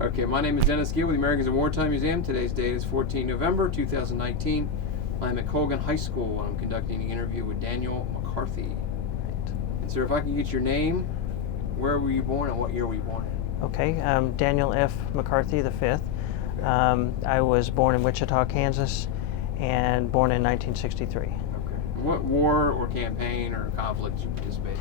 Okay, my name is Dennis Gill with the Americans in Wartime Museum. Today's date is 14 November 2019. I'm at Colgan High School and I'm conducting an interview with Daniel McCarthy. Right. And sir, if I can get your name, where were you born and what year were you born in? Okay, Daniel F. McCarthy the fifth. I was born in Wichita, Kansas, and born in 1963. Okay. What war or campaign or conflict did you participate in?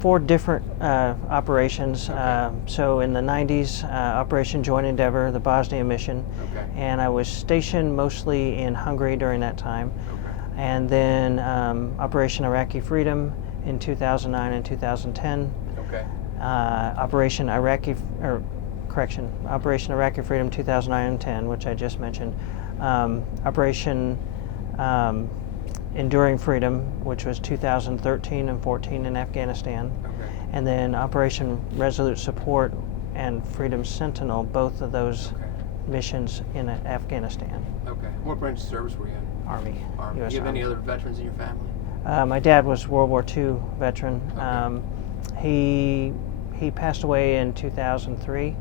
4 different operations. Okay. So in the 90s, Operation Joint Endeavor, the Bosnia mission, Okay. and I was stationed mostly in Hungary during that time. Okay. And then Operation Iraqi Freedom in 2009 and 2010. Okay. Operation Iraqi Freedom 2009 and 10, which I just mentioned. Operation Enduring Freedom, which was 2013 and 14 in Afghanistan. Okay. And then Operation Resolute Support and Freedom Sentinel, both of those Okay. missions in Afghanistan. Okay. What branch of service were you in? Army. Army. US Do you have Army. any other veterans in your family? My dad was World War II veteran. Okay. He passed away in 2003,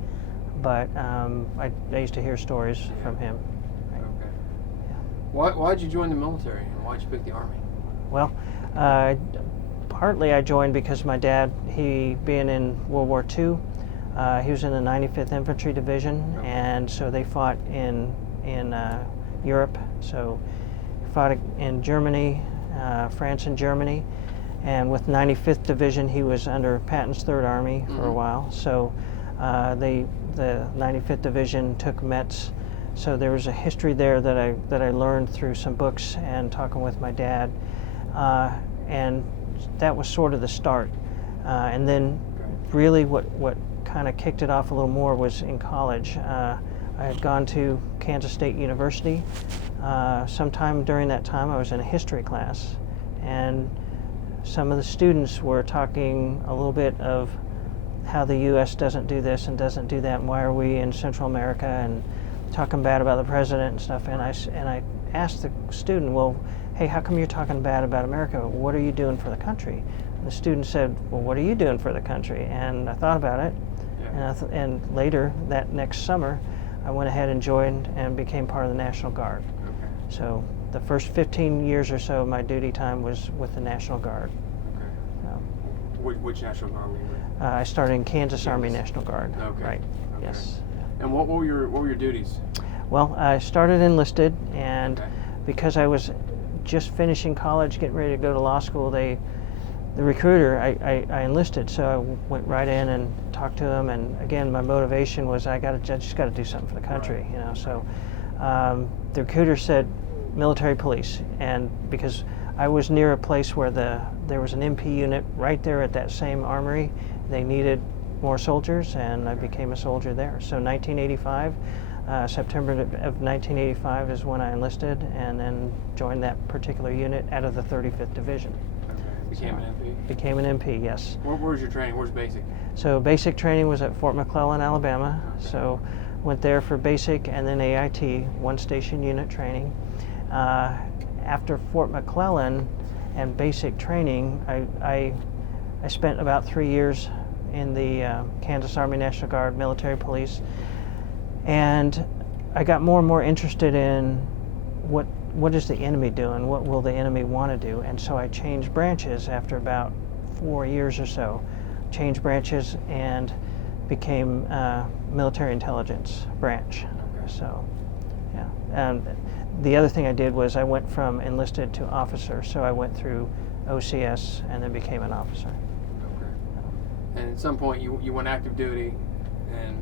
but I used to hear stories from him. Right. Okay. Yeah. Why'd you join the military and why'd you pick the Army? Well, partly I joined because my dad, he being in World War II, he was in the 95th Infantry Division, Okay. and so they fought in Europe. So fought in Germany, France and Germany, and with 95th Division he was under Patton's Third Army for a while. So the 95th Division took Metz. So there was a history there that I learned through some books and talking with my dad, and that was sort of the start. And then really what kind of kicked it off a little more was in college. I had gone to Kansas State University. Sometime during that time I was in a history class, and some of the students were talking a little bit of how the U.S. doesn't do this and doesn't do that, and why are we in Central America, and talking bad about the president and stuff. And I asked the student, well, hey, how come you're talking bad about America? What are you doing for the country? And the student said, well, what are you doing for the country? And I thought about it, Yeah. and later that next summer I went ahead and joined and became part of the National Guard. Okay. So the first 15 years or so of my duty time was with the National Guard. Okay. Which National Guard were you with? I started in Kansas Army National Guard. Okay. Right. Okay. Yes. And what were your duties? Well, I started enlisted, and Okay. because I was just finishing college, getting ready to go to law school, the recruiter, I enlisted, so I went right in and talked to him. And again, my motivation was I just got to do something for the country, Right. you know. So the recruiter said military police, and because I was near a place where there was an MP unit right there at that same armory, they needed more soldiers, and I became a soldier there. So 1985, September of 1985 is when I enlisted, and then joined that particular unit out of the 35th Division. Okay. Became an MP? Became an MP, yes. Where's your training? Where's basic? So basic training was at Fort McClellan, Alabama. Okay. So went there for basic and then AIT, one station unit training. After Fort McClellan and basic training, I spent about 3 years in the Kansas Army National Guard military police, and I got more and more interested in what is the enemy doing, what will the enemy want to do, and so I changed branches after about 4 years or so, changed branches and became military intelligence branch. Okay. So yeah, and the other thing I did was I went from enlisted to officer, so I went through OCS and then became an officer. Okay. And at some point you went active duty, and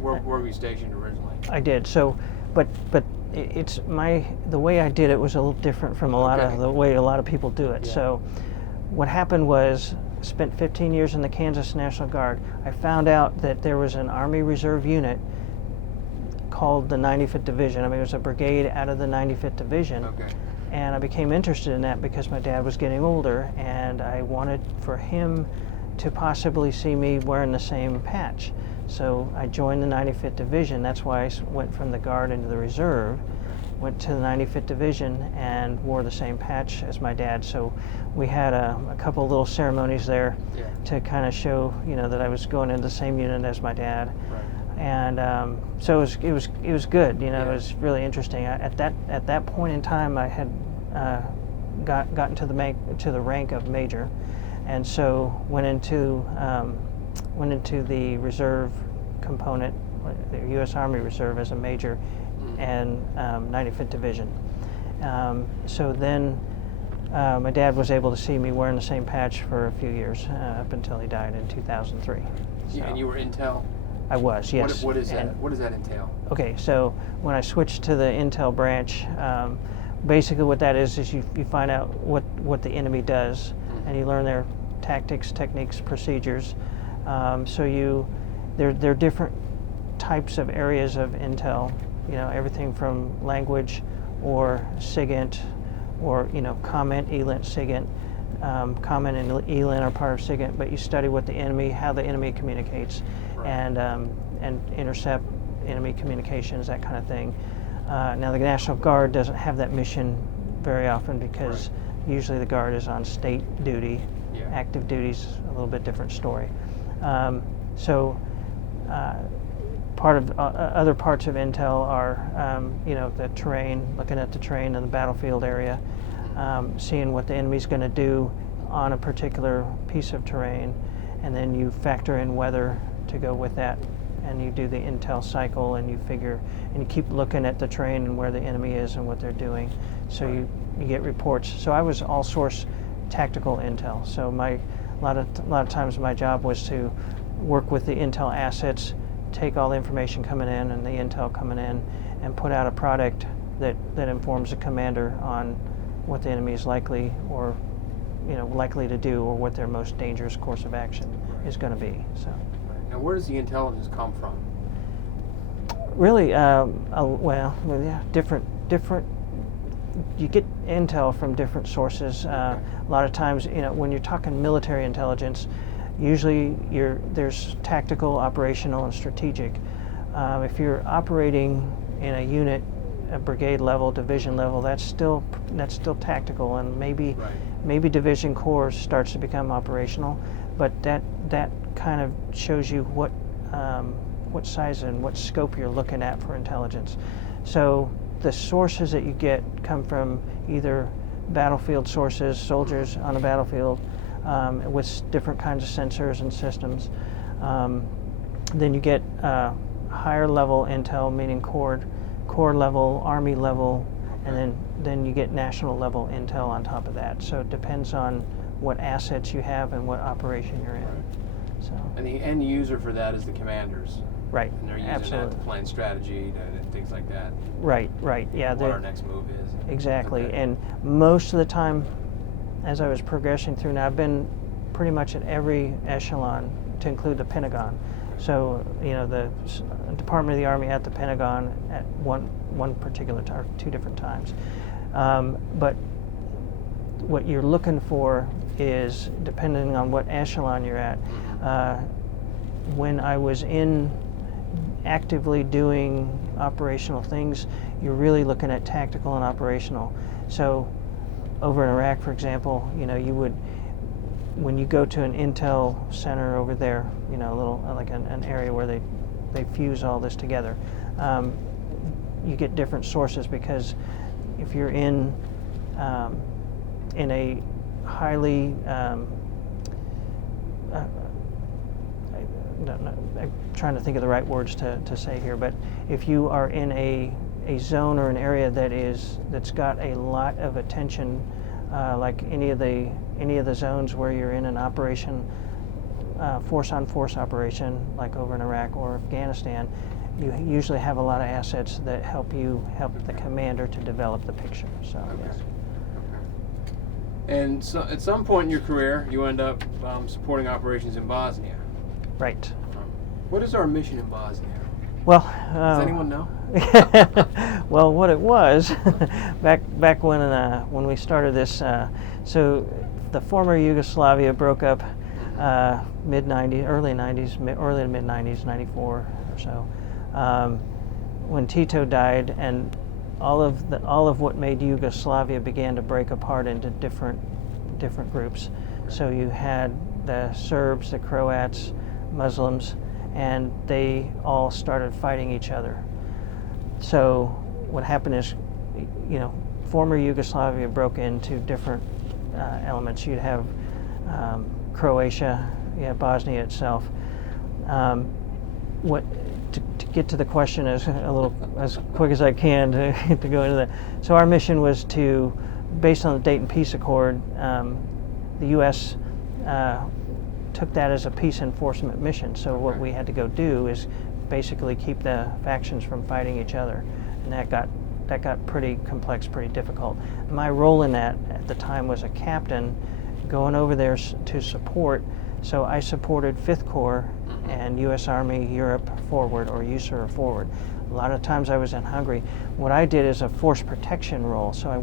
where were you stationed originally? I did. So, but it's the way I did it was a little different from the way a lot of people do it. Yeah. So what happened was, spent 15 years in the Kansas National Guard. I found out that there was an Army Reserve unit called the 95th Division. I mean, it was a brigade out of the 95th Division. Okay. And I became interested in that because my dad was getting older, and I wanted for him to possibly see me wearing the same patch. So I joined the 95th Division. That's why I went from the Guard into the Reserve, went to the 95th Division and wore the same patch as my dad. So we had a couple little ceremonies there Yeah. to kind of show, that I was going into the same unit as my dad. Right. and so it was good. You know, Yeah. it was really interesting. At that point in time, I had gotten to the rank of major, and so went into the reserve component, the U.S. Army Reserve, as a major, and 95th Division. So then my dad was able to see me wearing the same patch for a few years, up until he died in 2003. So And you were intel? I was, yes. What is that? What does that entail? Okay, so when I switched to the intel branch, basically what that is you find out what the enemy does, and you learn their tactics, techniques, procedures. So there are different types of areas of intel. You know, everything from language, or SIGINT, or comment, ELINT, SIGINT. Comment and ELINT are part of SIGINT, but you study how the enemy communicates, Right. and intercept enemy communications, that kind of thing. Now the National Guard doesn't have that mission very often, because usually the Guard is on state duty. Yeah. Active duty's a little bit different story. Part of other parts of intel are, the terrain, looking at the terrain in the battlefield area, seeing what the enemy's going to do on a particular piece of terrain, and then you factor in weather to go with that, and you do the intel cycle, and you keep looking at the terrain and where the enemy is and what they're doing, so you get reports. So I was all source tactical intel. So a lot of times my job was to work with the intel assets, take all the information coming in and the intel coming in, and put out a product that informs the commander on what the enemy is likely to do, or what their most dangerous course of action is going to be. So. Now, where does the intelligence come from? Really, different. You get intel from different sources. A lot of times, when you're talking military intelligence, usually there's tactical, operational, and strategic. If you're operating in a unit, a brigade level, division level, that's still tactical, and maybe division corps starts to become operational, but that kind of shows you what size and what scope you're looking at for intelligence. So the sources that you get come from either battlefield sources, soldiers on a battlefield, with different kinds of sensors and systems. Then you get higher level intel, meaning corps level, Army level, and then you get national level intel on top of that. So it depends on what assets you have and what operation you're in. So. And the end user for that is the commanders. Right. And they're using Absolutely. that to plan strategy and things like that. Right. Yeah. What our next move is. Exactly. Okay. And most of the time, as I was progressing through, now I've been pretty much at every echelon, to include the Pentagon. So, the Department of the Army at the Pentagon at one particular time, 2 different times. But what you're looking for is, depending on what echelon you're at, when I was actively doing operational things, you're really looking at tactical and operational. So over in Iraq, for example, when you go to an intel center over there, a little like an area where they fuse all this together, you get different sources, because if you're in a highly I'm trying to think of the right words to say here, but if you are in a zone or an area that's got a lot of attention, like any of the zones where you're in an operation, force-on-force operation, like over in Iraq or Afghanistan, you usually have a lot of assets that help the commander to develop the picture. So. Okay. Yes. Okay. And so, at some point in your career, you end up supporting operations in Bosnia. Right. What is our mission in Bosnia? Well, does anyone know? Well, what it was back when we started this, so the former Yugoslavia broke up mid-90s, early to mid-90s, 94 or so, when Tito died, and all of what made Yugoslavia began to break apart into different groups. So you had the Serbs, the Croats, Muslims, and they all started fighting each other. So what happened is, former Yugoslavia broke into different elements. You'd have Croatia, Bosnia itself. To get to the question as quick as I can to go into that. So our mission was to, based on the Dayton Peace Accord, the U.S. Took that as a peace enforcement mission. So what we had to go do is basically keep the factions from fighting each other, and that got pretty complex, pretty difficult. My role in that at the time was a captain going over there to support. So I supported 5th Corps and U.S. Army Europe Forward, or USAR Forward. A lot of times I was in Hungary. What I did is a force protection role. So I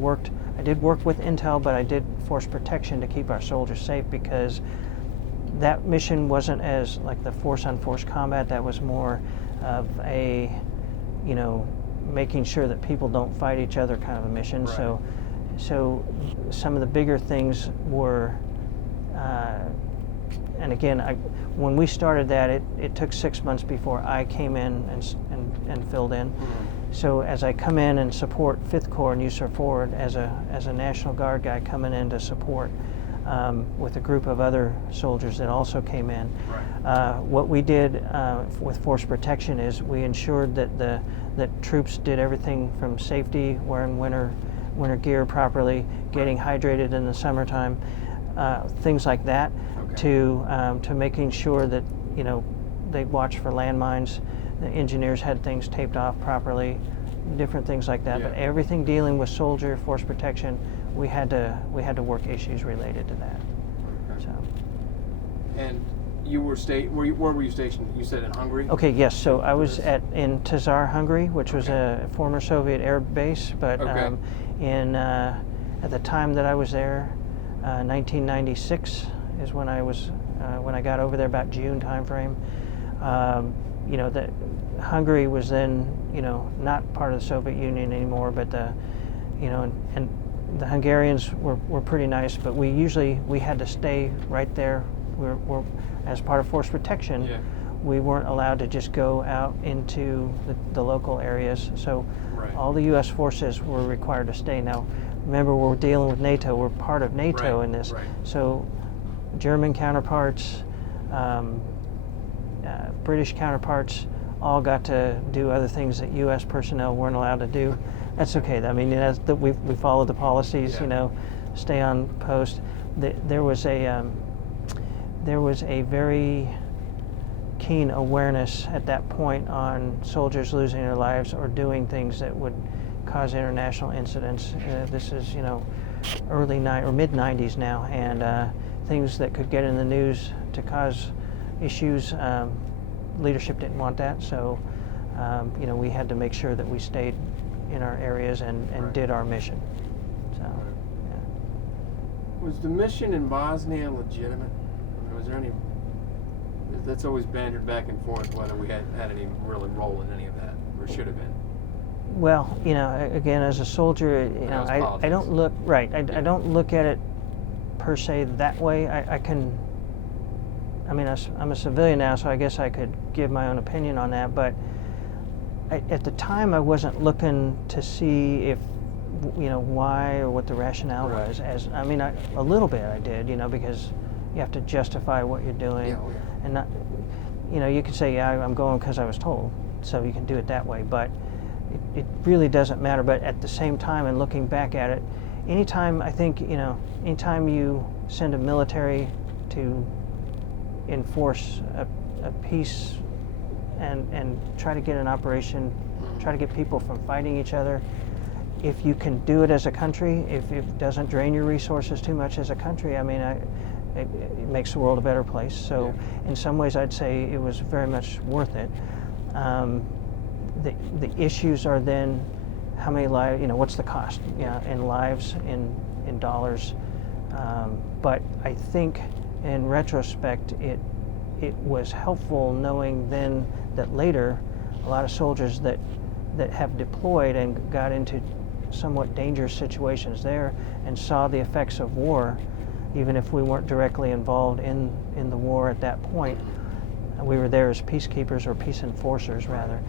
did work with intel, but I did force protection to keep our soldiers safe, because that mission wasn't as like the force-on-force combat. That was more of a, making sure that people don't fight each other kind of a mission. Right. So some of the bigger things were, and again, when we started that, it took 6 months before I came in and filled in. Mm-hmm. So as I come in and support 5th Corps and USAR Forward as a National Guard guy coming in to support, with a group of other soldiers that also came in. Right. What we did with force protection is we ensured that troops did everything from safety, wearing winter gear properly, getting hydrated in the summertime, things like that, to making sure that they watched for landmines. The engineers had things taped off properly, different things like that. Yeah. But everything dealing with soldier force protection, we had to work issues related to that. Okay. So. And you were where were you stationed? You said in Hungary? Okay, yes. So I was in Tazar, Hungary, which was a former Soviet air base. But at the time that I was there, 1996 is when I got over there, about June timeframe. That Hungary was then not part of the Soviet Union anymore, but and the Hungarians were pretty nice, but we had to stay right there. We're as part of force protection. Yeah. We weren't allowed to just go out into the local areas. So Right. all the U.S. forces were required to stay. Now, remember, we're dealing with NATO. We're part of NATO Right. in this. Right. So German counterparts, British counterparts, all got to do other things that U.S. personnel weren't allowed to do. That's okay. I mean, we followed the policies. Yeah. Stay on post. There was a very keen awareness at that point on soldiers losing their lives or doing things that would cause international incidents. This is early or mid 90s now, and things that could get in the news to cause issues. Leadership didn't want that, so we had to make sure that we stayed in our areas and Right. did our mission. So, yeah. Was the mission in Bosnia legitimate? I mean, was there any? That's always bantered back and forth whether we had any really role in any of that, or should have been. Well, again, as a soldier, That was I politics. don't look right. I don't look at it per se that way. I'm a civilian now, so I guess I could give my own opinion on that. But at the time, I wasn't looking to see if, why or what the rationale Right. was. A little bit I did, because you have to justify what you're doing, Yeah, oh, yeah. and not, you could say, yeah, I'm going because I was told, so you can do it that way. But it really doesn't matter. But at the same time, and looking back at it, anytime anytime you send a military to enforce a peace and try to get an operation, try to get people from fighting each other, if you can do it as a country, if it doesn't drain your resources too much as a country, it makes the world a better place. So in some ways, I'd say it was very much worth it. The issues are then how many lives, what's the cost, in lives, in dollars. But I think in retrospect, it was helpful knowing then that later a lot of soldiers that have deployed and got into somewhat dangerous situations there and saw the effects of war, even if we weren't directly involved in the war at that point, We were there as peacekeepers or peace enforcers, rather.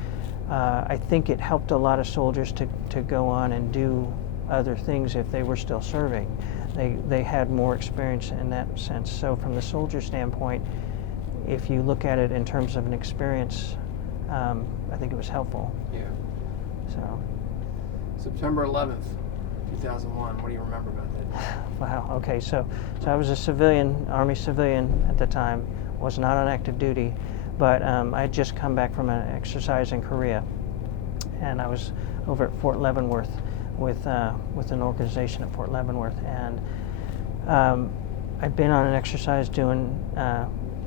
I think it helped a lot of soldiers to go on and do other things if they were still serving. They had more experience in that sense. So from the soldier standpoint, if you look at it in terms of an experience, I think it was helpful. Yeah. So. September 11th, 2001. What do you remember about that day? Wow. Okay. So I was a civilian, Army civilian at the time. Was not on active duty, but I had just come back from an exercise in Korea, and I was over at Fort Leavenworth with an organization at Fort Leavenworth, and I'd been on an exercise doing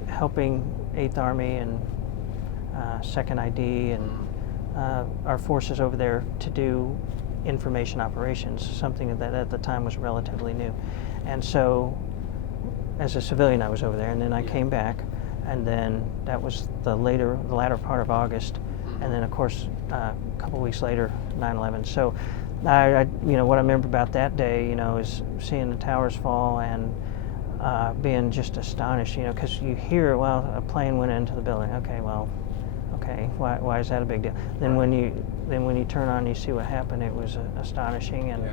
helping 8th Army and 2nd ID and our forces over there to do information operations, something that at the time was relatively new. And so as a civilian I was over there, and then I came back, and then that was the latter part of August, and then of course a couple weeks later 9/11. So I what I remember about that day, is seeing the towers fall and being just astonished, because you hear, well, a plane went into the building. Okay, why is that a big deal? Then when you turn on, you see what happened. It was astonishing, and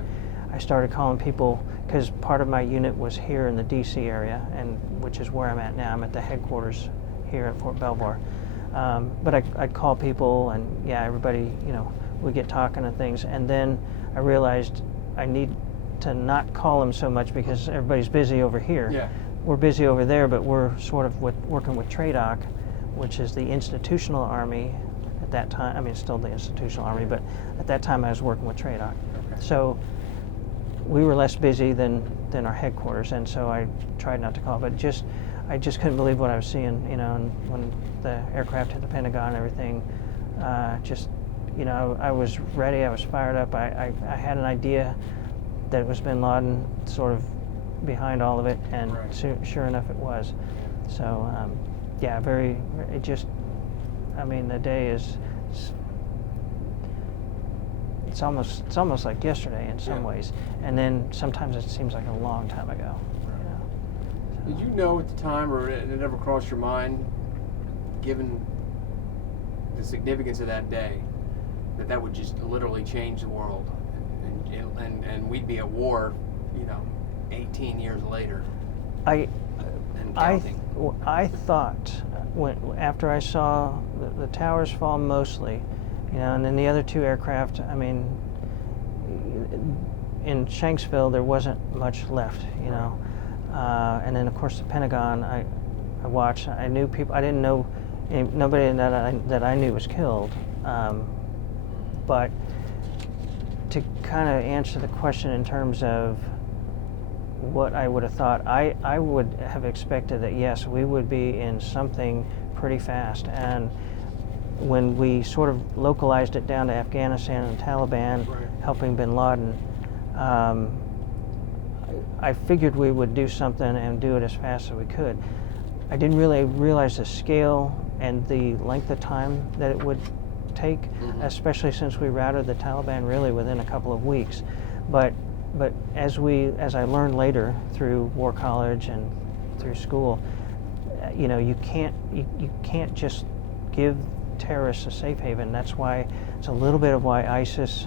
I started calling people, because part of my unit was here in the D.C. area, and which is where I'm at now. I'm at the headquarters here at Fort Belvoir. But I'd call people, and everybody, we get talking and things, and then I realized I need to not call them so much because everybody's busy over here. Yeah. We're busy over there, but we're sort of working with TRADOC, which is the institutional army at that time. I mean, it's still the institutional army, but at that time I was working with TRADOC. Okay. So we were less busy than our headquarters, and so I tried not to call, but I just couldn't believe what I was seeing, and when the aircraft hit the Pentagon and everything, I was ready, I was fired up. I had an idea that it was bin Laden sort of behind all of it, and sure enough it was. So the day is, it's almost like yesterday in some ways, and then sometimes it seems like a long time ago. Did you know at the time, or it never crossed your mind, given the significance of that day, that would just literally change the world, and we'd be at war, 18 years later? I counting. thought after I saw the towers fall mostly, and then the other two aircraft, I mean, in Shanksville there wasn't much left, and then of course the Pentagon, I watched. I knew people. I didn't know nobody that I knew was killed, but to kind of answer the question in terms of what I would have thought, I would have expected that yes, we would be in something pretty fast. And when we sort of localized it down to Afghanistan and the Taliban helping bin Laden, I figured we would do something and do it as fast as we could. I didn't really realize the scale and the length of time that it would take, especially since we routed the Taliban really within a couple of weeks. But as I learned later through War College and through school, you can't just give terrorists a safe haven. That's why it's a little bit of why ISIS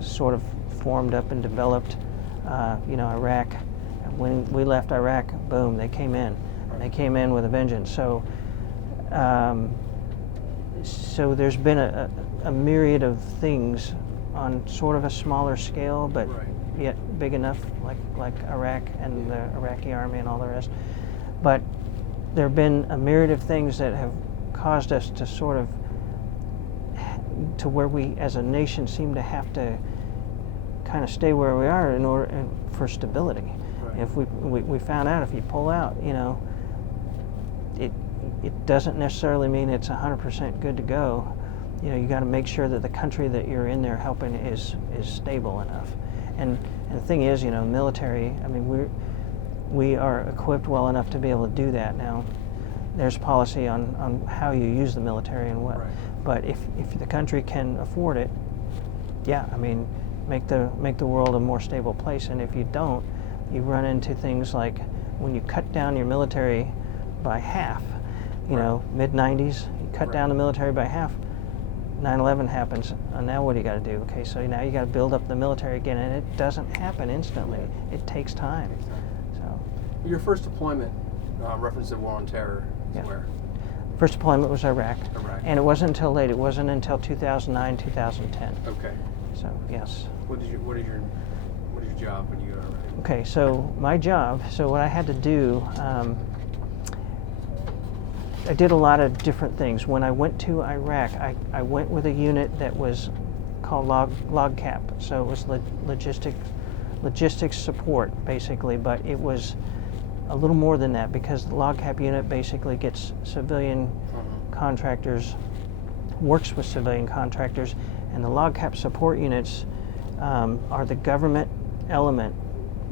sort of formed up and developed. Iraq. When we left Iraq, boom, they came in. They came in with a vengeance. So there's been a myriad of things on sort of a smaller scale, but yet big enough, like Iraq and the Iraqi army and all the rest. But there have been a myriad of things that have caused us to sort of, to where we as a nation seem to have to kind of stay where we are in order for stability. If we found out if you pull out, it doesn't necessarily mean it's 100% good to go. You got to make sure that the country that you're in there helping is stable enough. And the thing is, military, I mean, we are equipped well enough to be able to do that. Now, there's policy on how you use the military and what. But if the country can afford it, make the world a more stable place. And if you don't, you run into things like when you cut down your military by half, you know, mid-90s, you cut down the military by half, 9/11 happens, and now what do you got to do? Okay, so now you got to build up the military again, and it doesn't happen instantly. It takes time. So your first deployment, reference to war on terror, is where? First deployment was Iraq. Iraq. And it wasn't until late. It wasn't until 2009, 2010. Okay. So yes. What is your job when you go to Iraq? Okay, so my job. So what I had to do. I did a lot of different things. When I went to Iraq, I went with a unit that was called log cap. So it was logistics support, basically, but it was a little more than that, because the log cap unit basically gets civilian contractors, works with civilian contractors, and the log cap support units are the government element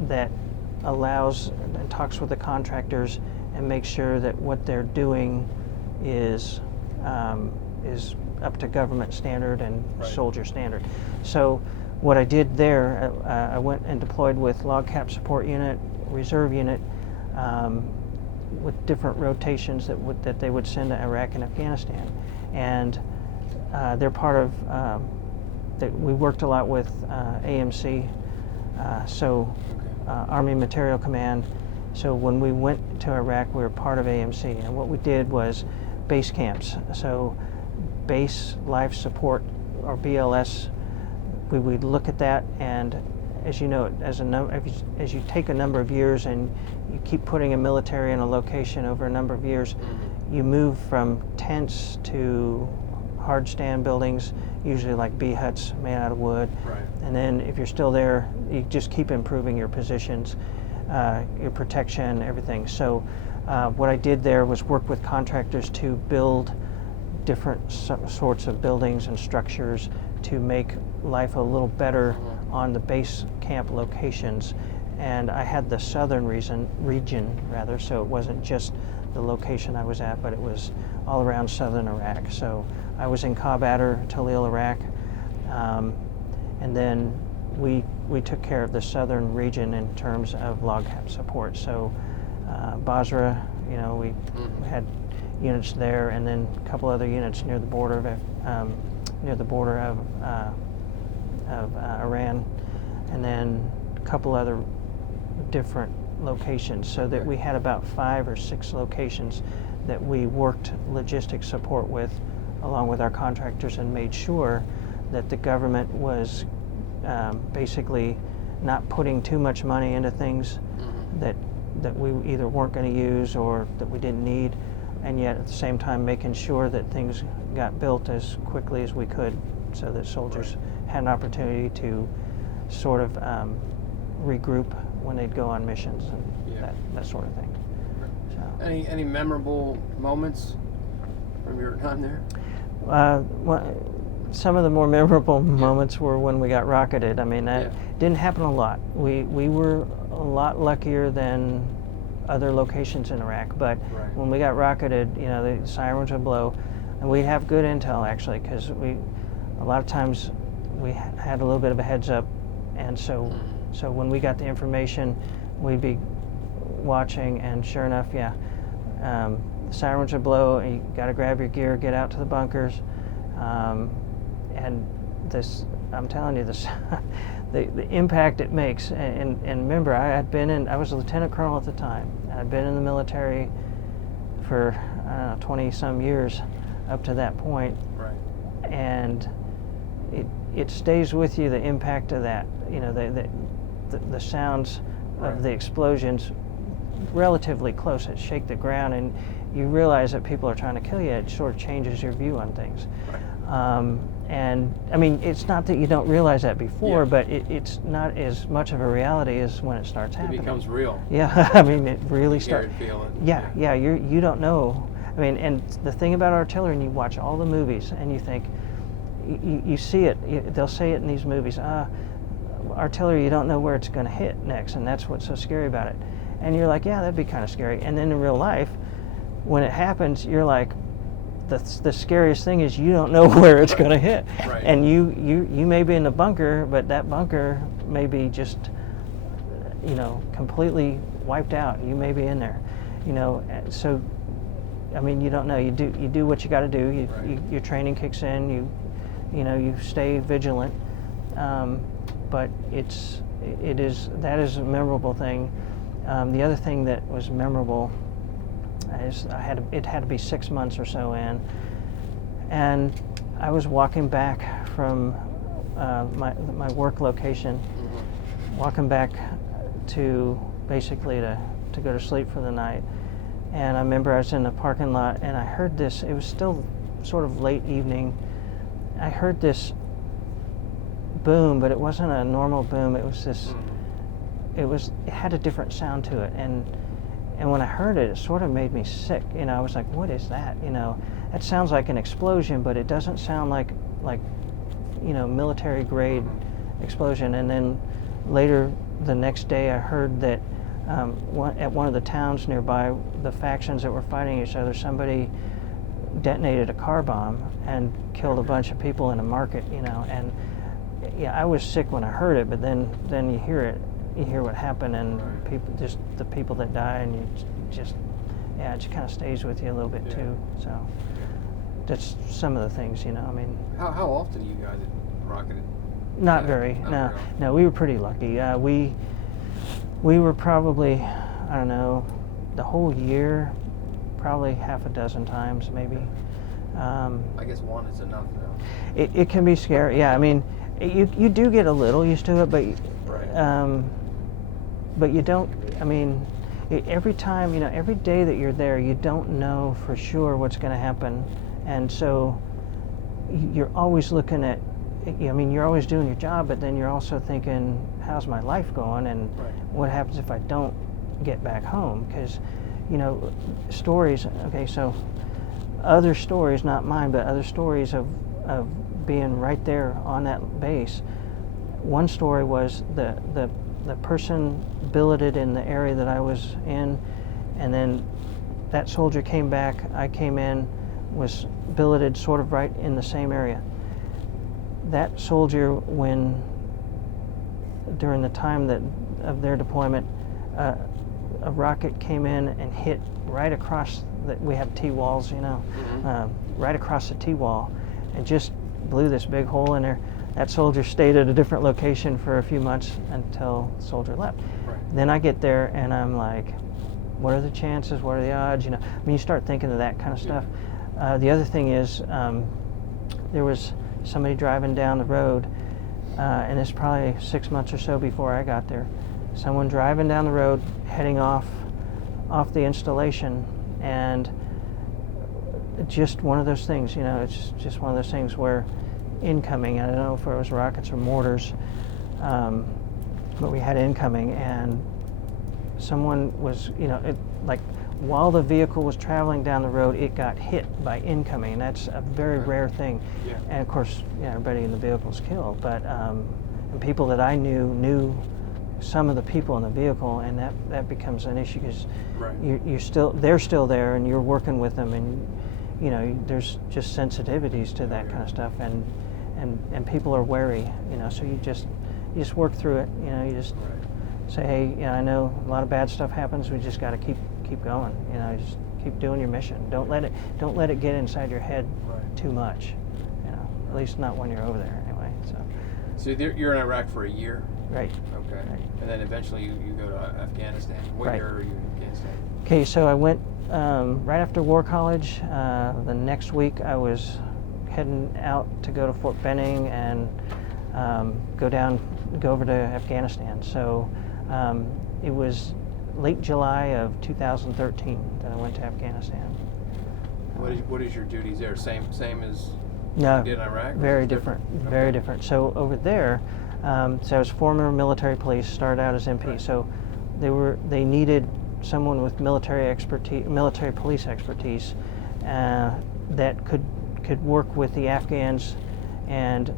that allows and talks with the contractors and make sure that what they're doing is up to government standard and soldier standard. So what I did there, I went and deployed with log cap support unit, reserve unit, with different rotations that they would send to Iraq and Afghanistan, and they're part of. We worked a lot with AMC, Army Material Command. So when we went to Iraq, we were part of AMC, and what we did was base camps. So base life support, or BLS, we would look at that, and as you know, as you take a number of years and you keep putting a military in a location over a number of years, you move from tents to hard stand buildings, usually like B huts made out of wood. Right. And then if you're still there, you just keep improving your positions. Your protection, everything. So what I did there was work with contractors to build different sorts of buildings and structures to make life a little better on the base camp locations. And I had the southern region, so it wasn't just the location I was at, but it was all around southern Iraq. So I was in Qabatter, Talil, Iraq, and then we took care of the southern region in terms of log cap support. So Basra, you know, we had units there, and then a couple other units near the border of Iran, and then a couple other different locations. So that we had about 5 or 6 locations that we worked logistics support with, along with our contractors, and made sure that the government was basically not putting too much money into things that we either weren't going to use or that we didn't need, and yet at the same time making sure that things got built as quickly as we could, so that soldiers had an opportunity to sort of regroup when they'd go on missions and that sort of thing. So. Any memorable moments from your time there? Some of the more memorable moments were when we got rocketed. I mean, that didn't happen a lot. We were a lot luckier than other locations in Iraq, but when we got rocketed, you know, the sirens would blow, and we'd have good intel, actually, because a lot of times we had a little bit of a heads up, and so when we got the information, we'd be watching, and sure enough, the sirens would blow, and you got to grab your gear, get out to the bunkers. And this, I'm telling you, this, the impact it makes. And remember, I was a lieutenant colonel at the time. I'd been in the military for 20-some years up to that point. Right. And it stays with you, the impact of that. You know, the sounds of the explosions, relatively close, that shake the ground, and you realize that people are trying to kill you. It sort of changes your view on things. Right. And I mean, it's not that you don't realize that before, but it's not as much of a reality as when it starts happening. It becomes real. Yeah, I mean, it really starts. Yeah, you don't know. I mean, and the thing about artillery, and you watch all the movies, and you think, you see it. They'll say it in these movies. Artillery, you don't know where it's going to hit next, and that's what's so scary about it. And you're like, yeah, that'd be kind of scary. And then in real life, when it happens, you're like, the scariest thing is you don't know where it's going to hit. Right. And you may be in the bunker, but that bunker may be just, you know, completely wiped out. You may be in there, you know. So I mean, you don't know. You do what you got to do. Right. Your training kicks in. You stay vigilant. But that is a memorable thing. The other thing that was memorable is it had to be 6 months or so in, and I was walking back from my work location, walking back to basically to go to sleep for the night. And I remember I was in the parking lot and I heard this. It was still sort of late evening. I heard this boom, but it wasn't a normal boom. It was this. It had a different sound to it, and when I heard it, it sort of made me sick. I was like, "What is that?" It sounds like an explosion, but it doesn't sound like military grade explosion. And then later the next day, I heard that at one of the towns nearby, the factions that were fighting each other, somebody detonated a car bomb and killed a bunch of people in a market. And yeah, I was sick when I heard it, but then you hear what happened, and just the people that die, and it just kind of stays with you a little bit too. So that's some of the things, I mean. How often do you guys rocket it? Not very. No, we were pretty lucky. We were probably, I don't know, the whole year, probably half a dozen times maybe. I guess one is enough though. It can be scary. Yeah, I mean, you do get a little used to it, but but you don't. I mean, every time, every day that you're there, you don't know for sure what's going to happen, and so you're always looking at. I mean, you're always doing your job, but then you're also thinking, how's my life going, and what happens if I don't get back home? Because, stories. Okay, so other stories, not mine, but other stories of being right there on that base. One story was the person billeted in the area that I was in, and then that soldier came back. I came in, was billeted sort of right in the same area. That soldier, during the time of their deployment, a rocket came in and hit right across we have T-walls, right across the T-wall, and just blew this big hole in there. That soldier stayed at a different location for a few months until the soldier left. Then I get there and I'm like, what are the chances? What are the odds? I mean, you start thinking of that kind of stuff. The other thing is, there was somebody driving down the road, and it's probably 6 months or so before I got there. Someone driving down the road, heading off the installation, and just one of those things, it's just one of those things where incoming, I don't know if it was rockets or mortars, but we had incoming, and someone was, while the vehicle was traveling down the road, it got hit by incoming, and that's a very rare thing. And of course, everybody in the vehicle was killed, but and people that I knew some of the people in the vehicle, and that becomes an issue because they're still there, and you're working with them, and there's just sensitivities to that kind of stuff, and people are wary, so you just work through it, you just say, hey, I know a lot of bad stuff happens, we just got to keep going, just keep doing your mission. Don't let it get inside your head too much, at least not when you're over there anyway. So you're in Iraq for a year? Right. Okay. Right. And then eventually you go to Afghanistan. What year are you in Afghanistan? Okay, so I went right after War College. The next week I was heading out to go to Fort Benning and go over to Afghanistan. So it was late July of 2013 that I went to Afghanistan. What is your duties there? Same as no, you did in Iraq? Very different. Okay. Very different. So over there, so I was former military police, started out as MP. Right. So they needed someone with military expertise, military police expertise, that could work with the Afghans, and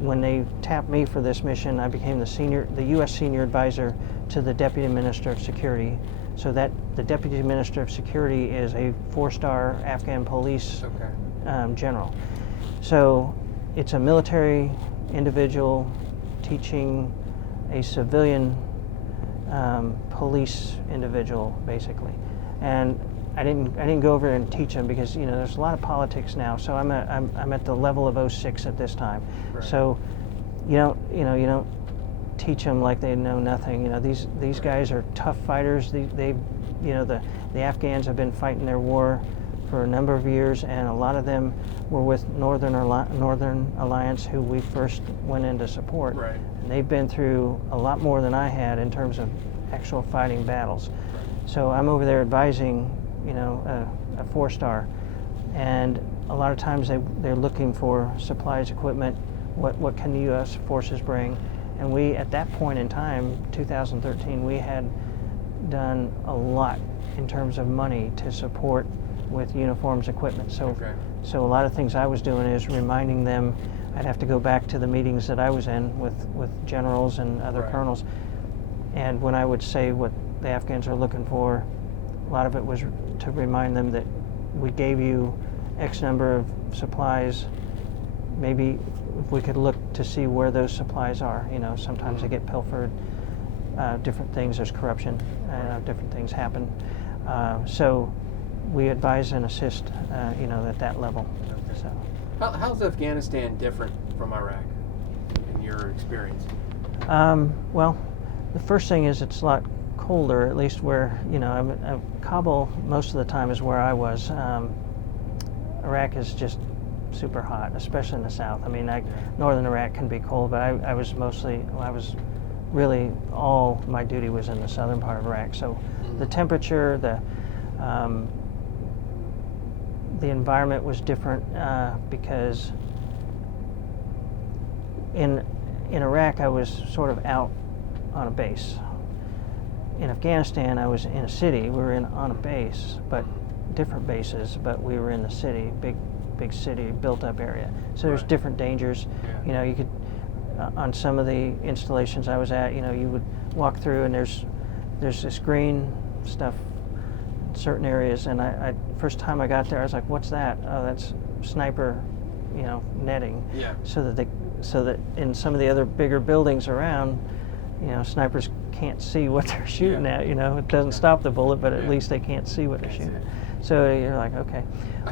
when they tapped me for this mission, I became the U.S. senior advisor to the Deputy Minister of Security. So that the Deputy Minister of Security is a 4-star Afghan Police general. So it's a military individual teaching a civilian police individual, basically. And I didn't go over and teach them because there's a lot of politics now. So I'm at the level of 06 at this time. Right. So you don't teach them like they know nothing. These guys are tough fighters. The Afghans have been fighting their war for a number of years, and a lot of them were with Northern Alliance, who we first went in to support. Right. And they've been through a lot more than I had in terms of actual fighting battles. Right. So I'm over there advising, a 4-star, and a lot of times they're looking for supplies, equipment. What can the U.S. forces bring? And we, at that point in time, 2013, we had done a lot in terms of money to support with uniforms, equipment. So, Okay. so a lot of things I was doing is reminding them. I'd have to go back to the meetings that I was in with generals and other Right. colonels, and when I would say what the Afghans are looking for, a lot of it was to remind them that we gave you X number of supplies. Maybe if we could look to see where those supplies are. Sometimes they get pilfered, different things, there's corruption, different things happen. So we advise and assist, at that level. Okay. So, How's Afghanistan different from Iraq in your experience? Well, the first thing is it's a lot colder, at least where, Kabul most of the time is where I was. Iraq is just super hot, especially in the south. Northern Iraq can be cold, but I was really, all my duty was in the southern part of Iraq. So the temperature, the environment was different because in Iraq I was sort of out on a base. In Afghanistan I was in a city. We were on a base, but different bases, but we were in the city, big city, built up area. So there's Right. different dangers. Yeah. You could on some of the installations I was at, you would walk through and there's this green stuff in certain areas, and I first time I got there I was like, what's that? Oh, that's sniper, netting. Yeah. So that in some of the other bigger buildings around, snipers can't see what they're shooting Yeah. at. It doesn't stop the bullet, but at Yeah. least they can't see what they're Can't see shooting. it. So you're like, okay.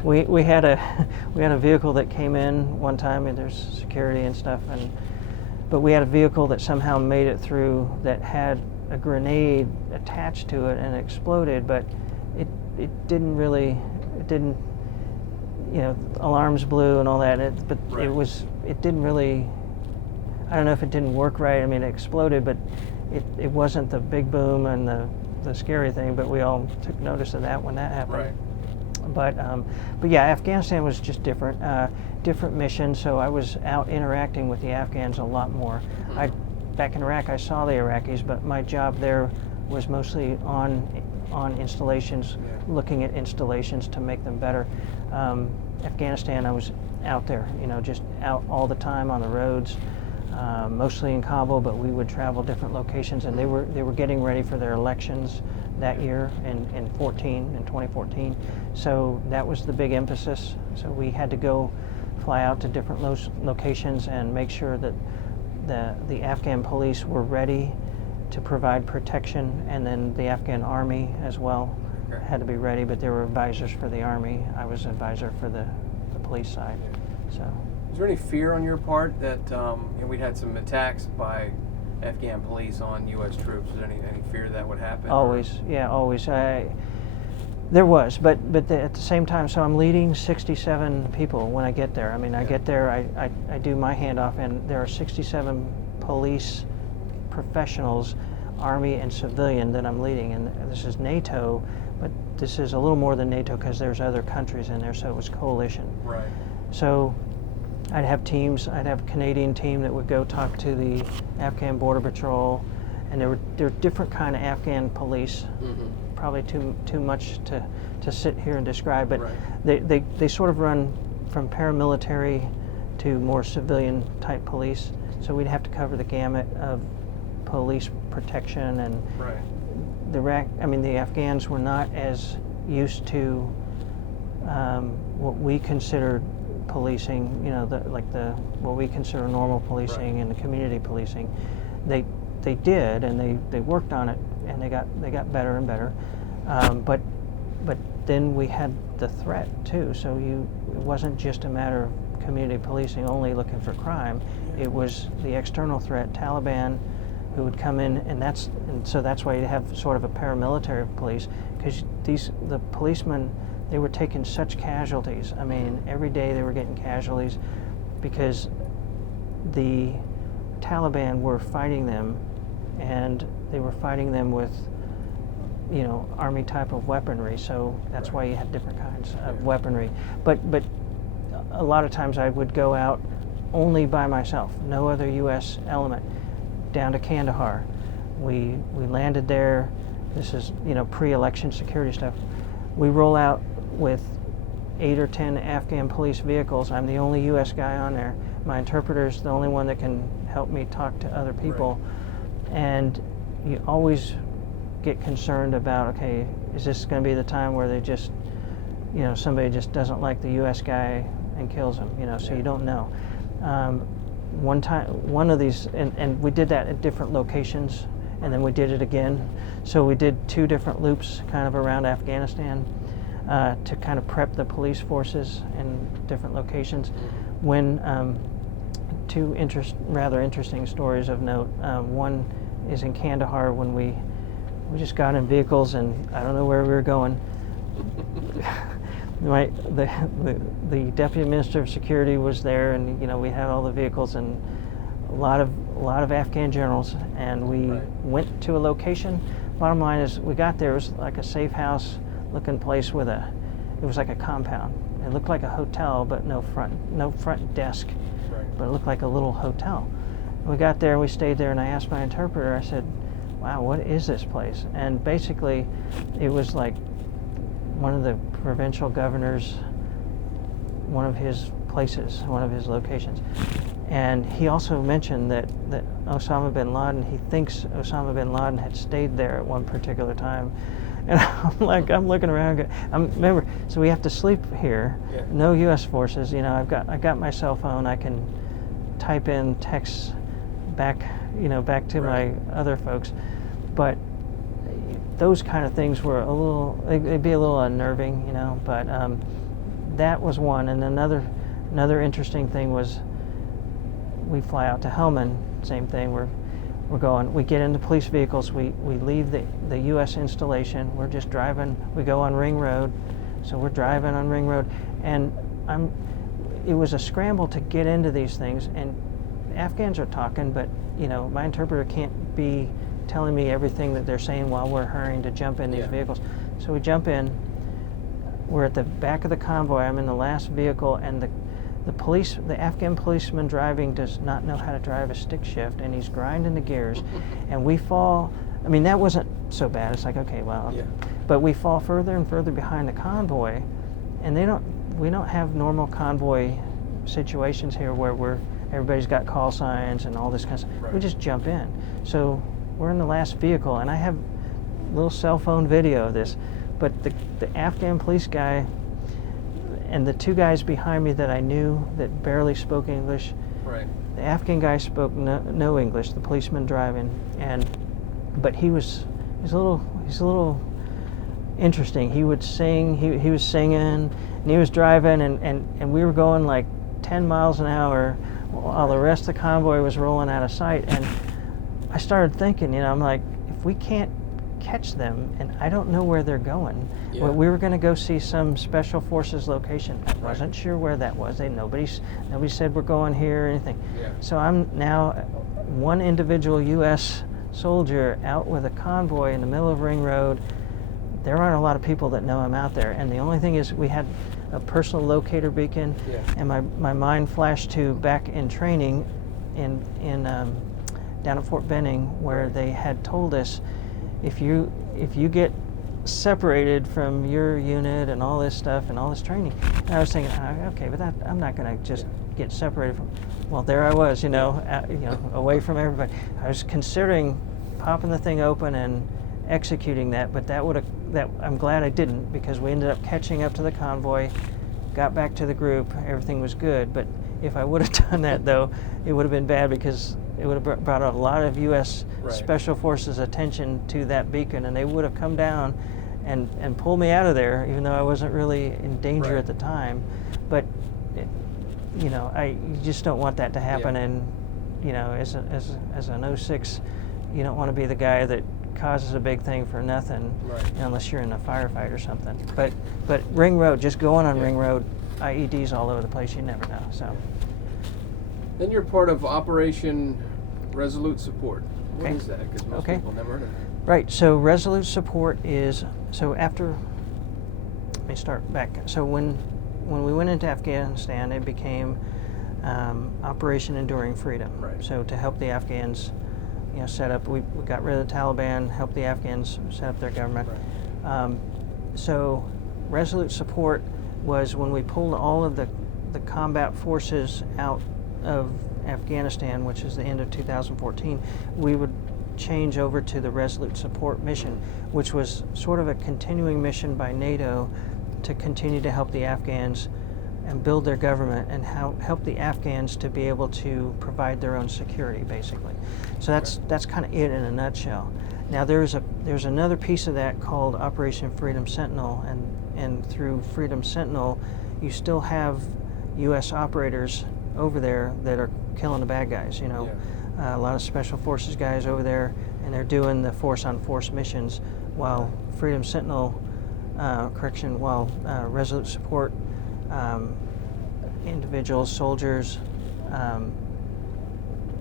We had a vehicle that came in one time, and there's security and stuff, but we had a vehicle that somehow made it through that had a grenade attached to it and exploded, but it didn't, alarms blew and all that, but Right. it didn't really, I don't know if it didn't work right. It exploded, but it wasn't the big boom and the scary thing, but we all took notice of that when that happened. Right. But yeah, Afghanistan was just different, different mission. So I was out interacting with the Afghans a lot more. Back in Iraq, I saw the Iraqis, but my job there was mostly on installations, Yeah. looking at installations to make them better. Afghanistan, I was out there, just out all the time on the roads. Mostly in Kabul, but we would travel different locations, and they were getting ready for their elections that year in 2014. So that was the big emphasis. So we had to go fly out to different locations and make sure that the Afghan police were ready to provide protection, and then the Afghan army as well Okay. had to be ready, but there were advisors for the army. I was an advisor for the police side. So. Is there any fear on your part that we'd had some attacks by Afghan police on U.S. troops? Was there any fear that would happen? Always, yeah, always. There was, but at the same time, so I'm leading 67 people when I get there. I get there, I do my handoff, and there are 67 police professionals, Army and civilian, that I'm leading. And this is NATO, but this is a little more than NATO because there's other countries in there, so it was coalition. Right. So I'd have teams. I'd have a Canadian team that would go talk to the Afghan Border Patrol, and there were different kind of Afghan police. Mm-hmm. Probably too much to sit here and describe, but Right. they sort of run from paramilitary to more civilian type police. So we'd have to cover the gamut of police protection, and Right. the Afghans were not as used to what we considered policing, what we consider normal policing Right. and the community policing. They did, and they worked on it, and they got better and better. But but then we had the threat too. So it wasn't just a matter of community policing only looking for crime. It was the external threat, Taliban, who would come in, and so that's why you have sort of a paramilitary police, because the policemen, they were taking such casualties. I mean, every day they were getting casualties because the Taliban were fighting them, and they were fighting them with, army type of weaponry. So that's why you had different kinds of weaponry. But a lot of times I would go out only by myself, no other U.S. element, down to Kandahar. We landed there. This is pre-election security stuff. We roll out with 8 or 10 Afghan police vehicles. I'm the only U.S. guy on there. My interpreter's the only one that can help me talk to other people. Right. And you always get concerned about, okay, is this going to be the time where they just, somebody just doesn't like the U.S. guy and kills him, so you don't know. One time, one of these, and we did that at different locations, and then we did it again. So we did 2 different loops kind of around Afghanistan to kind of prep the police forces in different locations. When 2 rather interesting stories of note. One is in Kandahar when we just got in vehicles, and I don't know where we were going. The deputy minister of security was there, and we had all the vehicles and a lot of Afghan generals, and we went to a location. Bottom line is, we got there. It was like a safe house looking place with it was like a compound. It looked like a hotel, but no front desk. Right. But it looked like a little hotel. And we got there and we stayed there, and I asked my interpreter, I said, wow, what is this place? And basically it was like one of the provincial governors, one of his places, one of his locations. And he also mentioned that Osama bin Laden, he thinks Osama bin Laden had stayed there at one particular time. And I'm looking around, remember, so we have to sleep here, no U.S. forces, I got my cell phone, I can type in texts back to my other folks. But those kind of things were it'd be a little unnerving, but that was one. And another interesting thing was, we fly out to Helmand, same thing, we get into police vehicles, we leave the U.S. installation, we're just driving, we go on Ring Road, so we're driving on Ring Road, and it was a scramble to get into these things, and Afghans are talking, but my interpreter can't be telling me everything that they're saying while we're hurrying to jump in these vehicles. So we jump in, we're at the back of the convoy, I'm in the last vehicle, and the Afghan policeman driving does not know how to drive a stick shift, and he's grinding the gears, and we fall. I mean, that wasn't so bad. It's like, okay, well, but we fall further and further behind the convoy, and we don't have normal convoy situations here where everybody's got call signs and all this kind of stuff. Right. We just jump in. So we're in the last vehicle, and I have a little cell phone video of this, but the Afghan police guy and the 2 guys behind me that I knew that barely spoke English. Right. The Afghan guy spoke no English, the policeman driving, but he's a little interesting. He would sing, he was singing, and he was driving, and we were going like 10 miles an hour while the rest of the convoy was rolling out of sight. And I started thinking, I'm like, if we can't catch them, and I don't know where they're going. Well, we were going to go see some special forces location. I wasn't sure where that was. Nobody said we're going here or anything. So I'm now one individual U.S. soldier out with a convoy in the middle of Ring Road. There aren't a lot of people that know I'm out there, and the only thing is, we had a personal locator beacon, and my mind flashed to back in training in down at Fort Benning, where they had told us, if you get separated from your unit and all this stuff and all this training, and I was thinking, okay, but I'm not going to just get separated from. Well, there I was, away from everybody. I was considering popping the thing open and executing that, but I'm glad I didn't, because we ended up catching up to the convoy, got back to the group, everything was good. But if I would have done that, though, it would have been bad, because it would have brought a lot of U.S. Special Forces attention to that beacon, and they would have come down and pulled me out of there, even though I wasn't really in danger Right. at the time. But you know, you just don't want that to happen. Yeah. And you know, as an 06, you don't want to be the guy that causes a big thing for nothing, Right. unless you're in a firefight or something. But Ring Road, just going on Yeah. Ring Road, IEDs all over the place. You never know. So. Then you're part of Operation Resolute Support. What Okay. is that? Because most Okay. people never heard of it. Right, so Resolute Support is, so after, let me start back. So when we went into Afghanistan, it became Operation Enduring Freedom. Right. So to help the Afghans, you know, set up, we got rid of the Taliban, helped the Afghans set up their government. Right. So Resolute Support was when we pulled all of the combat forces out of Afghanistan, which is the end of 2014, we would change over to the Resolute Support mission, which was sort of a continuing mission by NATO to continue to help the Afghans and build their government and help the Afghans to be able to provide their own security, basically. So that's kind of it in a nutshell. Now there's another piece of that called Operation Freedom Sentinel, and through Freedom Sentinel, you still have U.S. operators over there that are killing the bad guys. You know, Yeah. a lot of special forces guys over there, and they're doing the force-on-force missions, while Freedom Sentinel, while Resolute Support individuals, soldiers,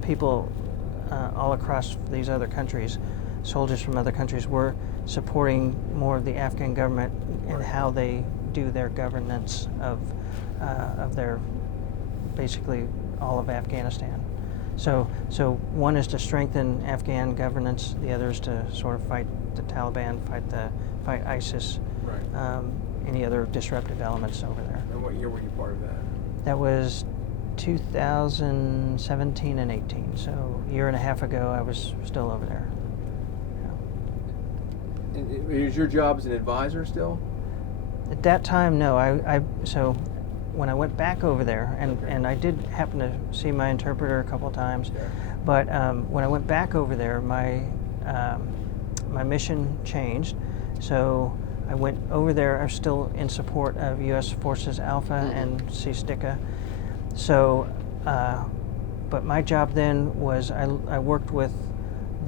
people all across these other countries, soldiers from other countries, were supporting more of the Afghan government and how they do their governance of their, basically all of Afghanistan. So one is to strengthen Afghan governance, the other is to sort of fight the Taliban, fight ISIS, Right. Any other disruptive elements over there. And what year were you part of that? That was 2017 and 18, so a year and a half ago I was still over there. Yeah. And is your job as an advisor still? At that time, no. So when I went back over there, and I did happen to see my interpreter a couple times, Yeah. but when I went back over there, my mission changed. So I went over there. I was still in support of U.S. Forces Alpha and C-STICA. So, but my job then was I worked with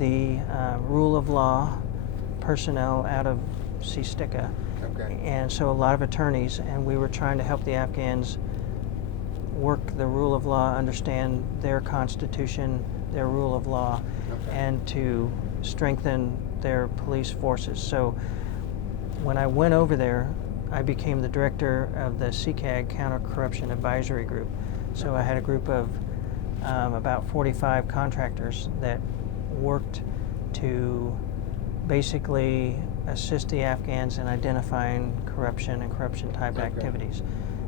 the rule of law personnel out of C-STICA. Okay. And so a lot of attorneys, and we were trying to help the Afghans work the rule of law, understand their constitution, their rule of law, Okay. and to strengthen their police forces. So when I went over there, I became the director of the CCAG Counter-Corruption Advisory Group. So I had a group of about 45 contractors that worked to basically assist the Afghans in identifying corruption and corruption-type Okay. activities.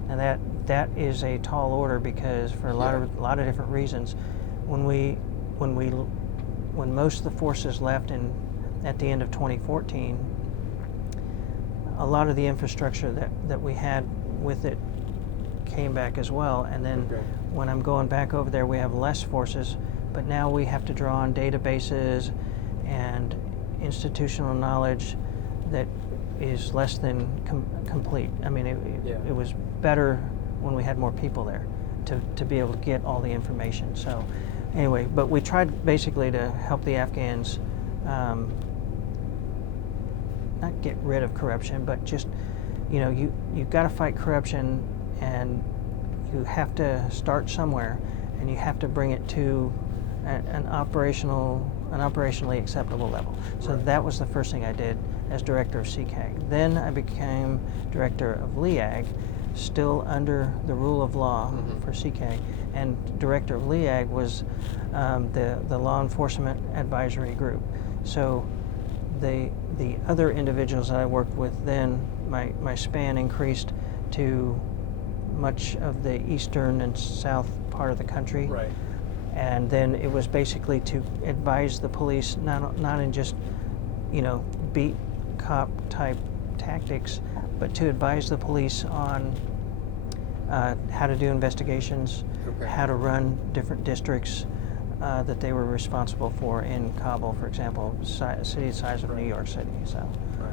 Now that is a tall order, because for a lot of different reasons, when most of the forces left at the end of 2014, a lot of the infrastructure that we had with it came back as well. And then Okay. when I'm going back over there, we have less forces, but now we have to draw on databases and institutional knowledge that is less than complete. I mean, it was better when we had more people there to be able to get all the information. So anyway, but we tried basically to help the Afghans not get rid of corruption, but just, you know, you've got to fight corruption, and you have to start somewhere, and you have to bring it to an operationally acceptable level. So Right. that was the first thing I did as director of CCAG. Then I became director of LEAG, still under the rule of law for CCAG, and director of LEAG was the Law Enforcement Advisory Group. So the other individuals that I worked with, then my span increased to much of the eastern and south part of the country. Right. And then it was basically to advise the police, not in just, you know, beat cop type tactics, but to advise the police on how to do investigations, Okay. how to run different districts that they were responsible for in Kabul, for example, city the size of New York City. So, Right.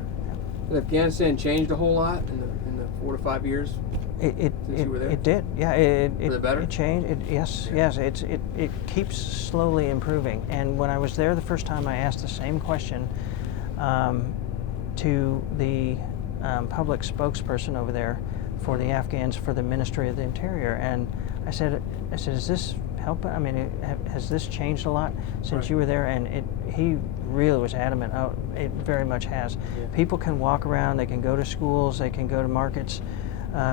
Has Afghanistan changed a whole lot in the 4 to 5 years since you were there? It did. Yeah, For the better? it changed. Yes, Yeah. yes. It keeps slowly improving. And when I was there the first time, I asked the same question to the public spokesperson over there for the Afghans for the Ministry of the Interior, and I said, is this helping? I mean, has this changed a lot since Right. you were there? And he really was adamant. Oh, it very much has. Yeah. People can walk around. They can go to schools. They can go to markets.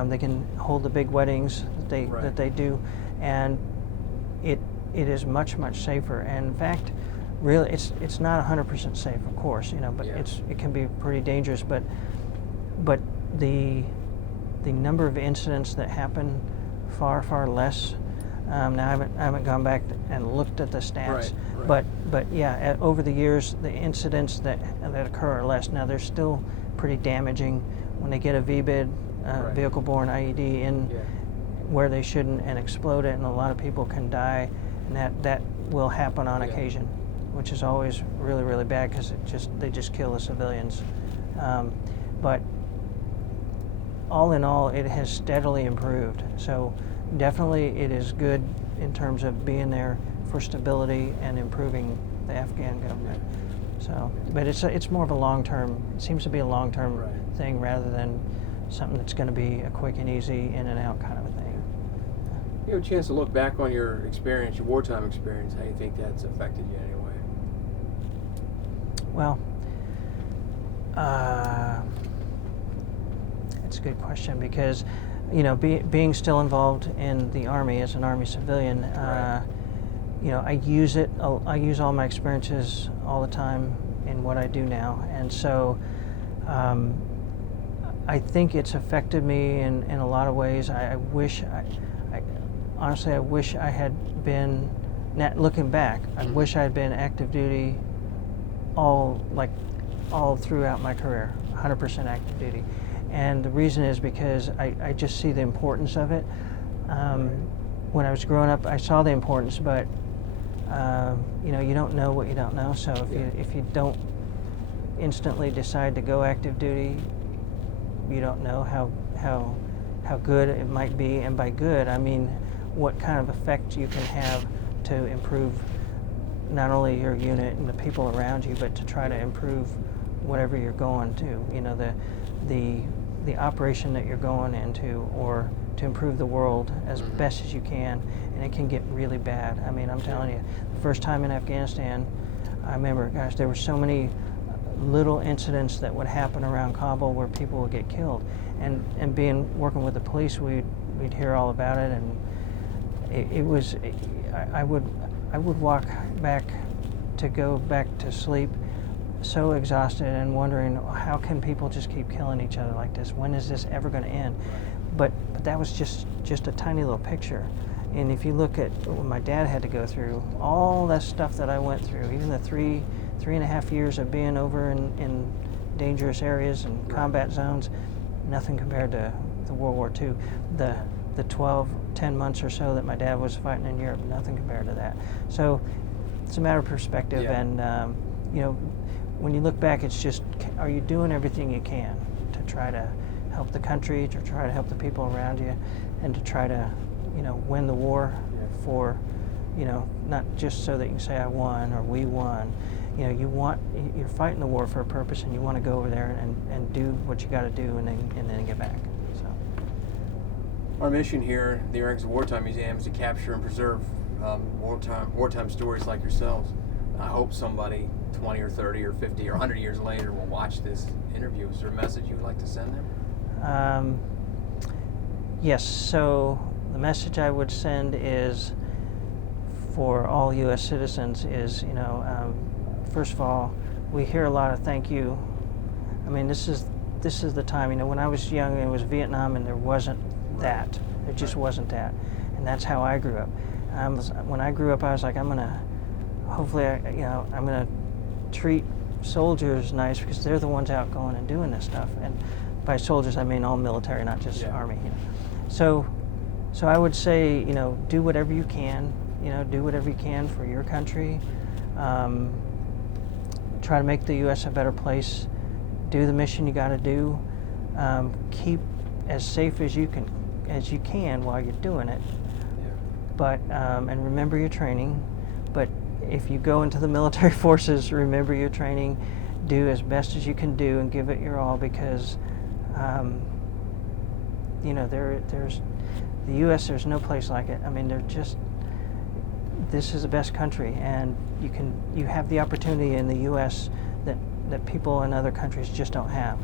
They can hold the big weddings that they do, and it is much safer. And in fact, really, it's not 100% safe, of course, but Yeah. it can be pretty dangerous. But the number of incidents that happen far less. Now I haven't gone back and looked at the stats, Right. but yeah, over the years the incidents that occur are less. Now they're still pretty damaging when they get a VBID, vehicle-borne IED in Yeah. where they shouldn't and explode it, and a lot of people can die, and that will happen on Yeah. occasion, which is always really bad because they just kill the civilians. But all in all, it has steadily improved. So definitely it is good in terms of being there for stability and improving the Afghan government. So, but it's more of a long-term, it seems to be a long-term Right. thing rather than something that's going to be a quick and easy in and out kind of a thing. You have a chance to look back on your experience, your wartime experience. How do you think that's affected you anyway? Well, it's a good question because, being still involved in the Army as an Army civilian, I use all my experiences all the time in what I do now, and so I think it's affected me in a lot of ways. I honestly wish I had been. Looking back, I wish I had been active duty all throughout my career, 100% active duty. And the reason is because I just see the importance of it. When I was growing up, I saw the importance, but you don't know what you don't know. So if you don't instantly decide to go active duty, you don't know how good it might be. And by good, I mean what kind of effect you can have to improve not only your unit and the people around you, but to try to improve whatever you're going to. The operation that you're going into, or to improve the world as best as you can, and it can get really bad. I mean, I'm telling you, the first time in Afghanistan, I remember, gosh, there were so many little incidents that would happen around Kabul where people would get killed, and working with the police, we'd hear all about it, and it was, I would walk back to sleep so exhausted and wondering, how can people just keep killing each other like this? When is this ever going to end? But that was just a tiny little picture. And if you look at what my dad had to go through, all that stuff that I went through, even the three and a half years of being over in dangerous areas and combat zones, nothing compared to the World War II. The 10 months or so that my dad was fighting in Europe, nothing compared to that. So it's a matter of perspective, and when you look back, it's just, are you doing everything you can to try to help the country, to try to help the people around you, and to try to, win the war for, not just so that you can say I won or we won. You're fighting the war for a purpose, and you want to go over there and do what you got to do, and then get back. So our mission here at the Air Force Wartime Museum is to capture and preserve wartime stories like yourselves. I hope somebody 20 or 30 or 50 or 100 years later will watch this interview. Is there a message you would like to send them? Yes, so the message I would send is, for all U.S. citizens, is, first of all, we hear a lot of thank you. I mean, this is the time, when I was young, it was Vietnam, and there wasn't that. There just wasn't that. And that's how I grew up. When I grew up, I was like, I'm going to treat soldiers nice, because they're the ones out going and doing this stuff. And by soldiers, I mean all military, not just Army. So I would say, do whatever you can. Do whatever you can for your country. Try to make the U.S. a better place. do the mission you got to do. Keep as safe as you can while you're doing it. Yeah. But and remember your training. But if you go into the military forces, remember your training. Do as best as you can do and give it your all, because there's the U.S. There's no place like it. I mean, this is the best country, and you have the opportunity in the U.S. that people in other countries just don't have.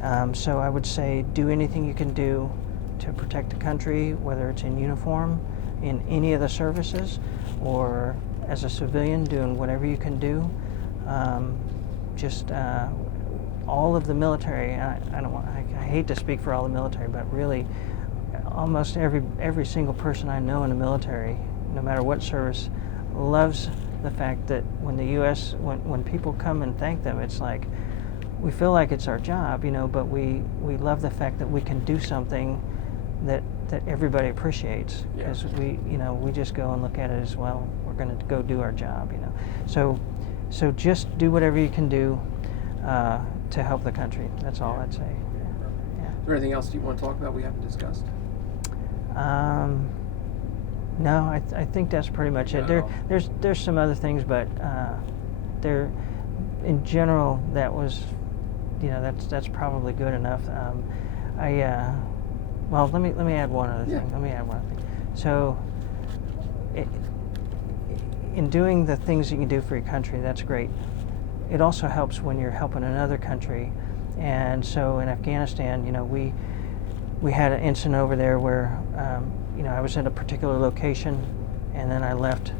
Yeah. So I would say do anything you can do to protect the country, whether it's in uniform, in any of the services, or as a civilian doing whatever you can do. All of the military, I hate to speak for all the military, but really almost every single person I know in the military, no matter what service, loves the fact that when the U.S., when people come and thank them, it's like, we feel like it's our job, but we love the fact that we can do something that everybody appreciates, because we just go and look at it as, well, we're going to go do our job, So just do whatever you can do to help the country. That's all I'd say. Yeah. Is there anything else you want to talk about we haven't discussed? No, I think that's pretty much it. There's some other things, but in general, that was, that's probably good enough. Well, let me add one other thing. So, in doing the things that you can do for your country, that's great. It also helps when you're helping another country. And so in Afghanistan, we had an incident over there where, I was in a particular location, and then I left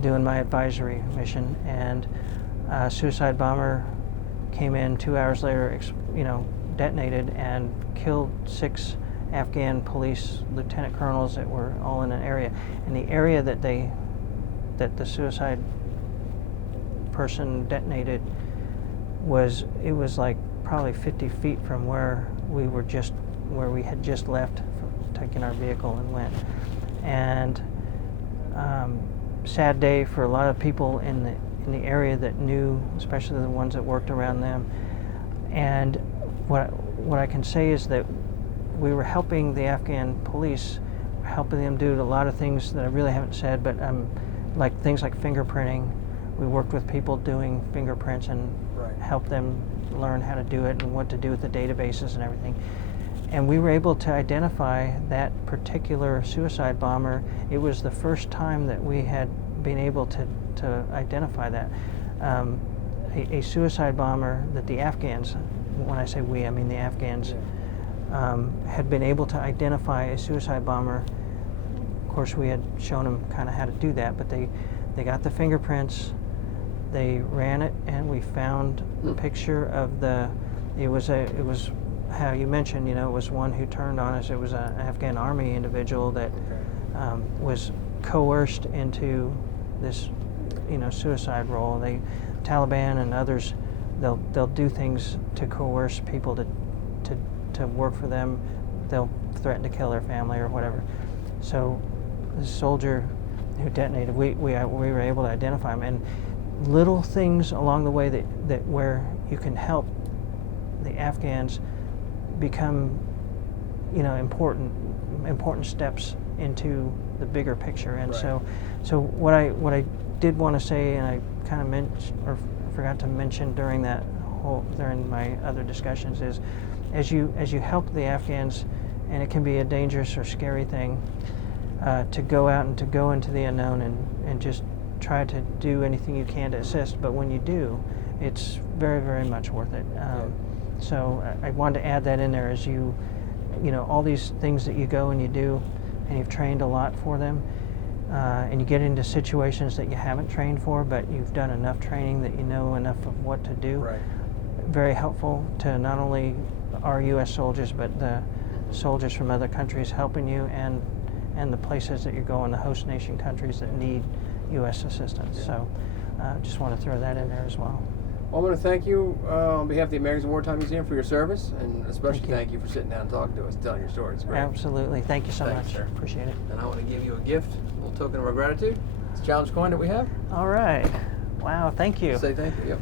doing my advisory mission, and a suicide bomber came in 2 hours later, detonated and killed 6 Afghan police lieutenant colonels that were all in an area. And the area that the suicide person detonated was like probably 50 feet from where we had just left, taking our vehicle and went. And sad day for a lot of people in the area that knew, especially the ones that worked around them. And what I can say is that we were helping the Afghan police, helping them do a lot of things that I really haven't said, but like things like fingerprinting. We worked with people doing fingerprints and helped them learn how to do it and what to do with the databases and everything. And we were able to identify that particular suicide bomber. It was the first time that we had been able to identify that. A suicide bomber that the Afghans, when I say we, I mean the Afghans, had been able to identify a suicide bomber. Of course, we had shown them kind of how to do that, but they got the fingerprints, they ran it, and we found the picture of it was how you mentioned, it was one who turned on us. It was an Afghan army individual that was coerced into this, suicide role. Taliban and others, they'll do things to coerce people to work for them. They'll threaten to kill their family or whatever. So the soldier who detonated, we were able to identify him, and little things along the way that where you can help the Afghans become, important steps into the bigger picture. And so what I did want to say, and I kind of mentioned or forgot to mention during my other discussions, is as you help the Afghans, and it can be a dangerous or scary thing to go out and to go into the unknown and just try to do anything you can to assist, but when you do, it's very, very much worth it. So I wanted to add that in there, as all these things that you go and you do, and you've trained a lot for them, and you get into situations that you haven't trained for, but you've done enough training that you know enough of what to do. Right. Very helpful to not only our U.S. soldiers, but the soldiers from other countries helping you, and the places that you're going, the host nation countries that need U.S. assistance. Yeah. So just want to throw that in there as well. Well, I want to thank you on behalf of the American Wartime Museum for your service, and especially thank you for sitting down and talking to us, telling your story. It's great. Absolutely. Thank you so much. Sir. Appreciate it. And I want to give you a gift, a little token of our gratitude. It's a challenge coin that we have. All right. Wow, thank you. Say thank you. Yep.